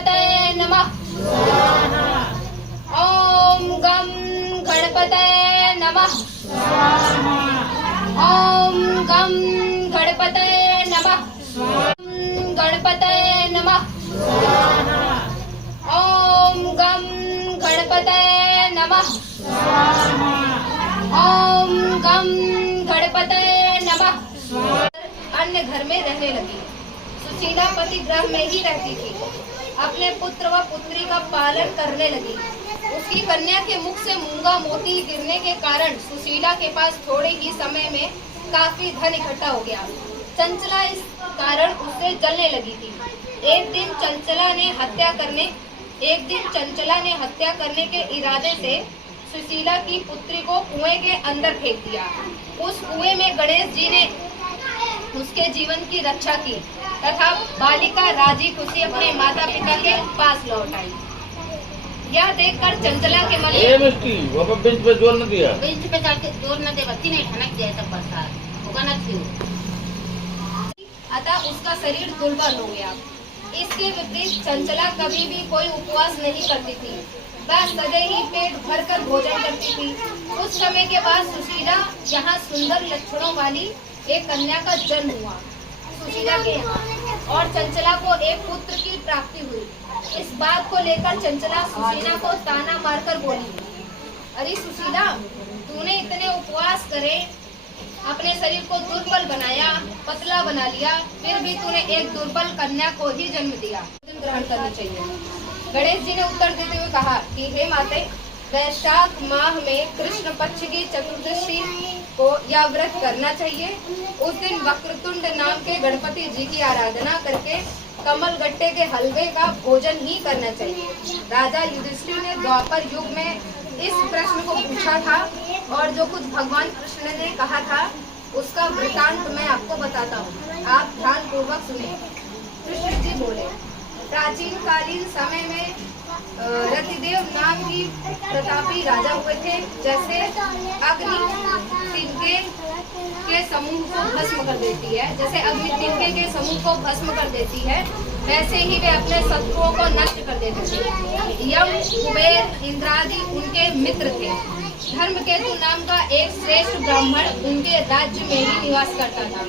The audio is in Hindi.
गणपतये नमः। ओम गम गणपतये नमः। ओम गम गणपतये नमः। गणपतये नमः। ओम गम गणपतये नमः। ओम गम गणपतये नमः। अन्य घर में रहने लगी। सुशीला पति गृह में ही रहती थी। अपने पुत्र व पुत्री का पालन करने लगी। उसकी कन्या के मुख से मूंगा मोती गिरने के कारण सुशीला के पास थोड़े ही समय में काफी धन इकट्ठा हो गया। चंचला इस कारण उससे जलने लगी थी। एक दिन चंचला ने हत्या करने के इरादे से सुशीला की पुत्री को कुएं के अंदर फेंक दिया। उस कुएं में गणेश जी ने उसके जीवन की रक्षा की तथा बालिका राजी खुशी अपने माता पिता के पास लौट आई। यह देखकर चंचला के मन में वो बेंच पे जोर न दिया, बेंच पे चढ़ के जोर न दे, बच्ची ने ठनक दिया सब बरसात होगा न थी। अतः उसका शरीर दुर्बल हो गया। इसके विपरीत चंचला कभी भी कोई उपवास नहीं करती थी। वह सदैव ही पेट भरकर भोजन करती थी। कुछ समय के बाद सुशीला यहाँ सुंदर लक्षणों वाली एक कन्या का जन्म हुआ। सुशीला के यहाँ और चंचला को एक पुत्र की प्राप्ति हुई। इस बात को लेकर चंचला सुशीला को ताना मारकर बोली, अरे सुशीला, तूने इतने उपवास करे, अपने शरीर को दुर्बल बनाया, पतला बना लिया, फिर भी तूने एक दुर्बल कन्या को ही जन्म दिया। ग्रहण करनी चाहिए। गणेश जी ने उत्तर देते हुए कहा कि हे माते, वैशाख माह में कृष्ण पक्ष की चतुर्दशी को यह व्रत करना चाहिए। उस दिन वक्रतुंड नाम के गणपति जी की आराधना करके कमल गट्टे के हलवे का भोजन ही करना चाहिए। राजा युधिष्ठिर ने द्वापर युग में इस प्रश्न को पूछा था और जो कुछ भगवान कृष्ण ने कहा था उसका वृतांत मैं आपको बताता हूँ। आप ध्यान पूर्वक सुने। कृष्ण जी बोले, प्राचीन कालीन समय में रतिदेव नाम की प्रतापी राजा हुए थे। जैसे अग्नि तिनके के समूह को भस्म कर देती है, वैसे ही वे अपने शत्रुओं को नष्ट कर देते थे। यम, कुबेर, इंद्रादि उनके मित्र थे। धर्मकेतु नाम का एक श्रेष्ठ ब्राह्मण उनके राज्य में ही निवास करता था।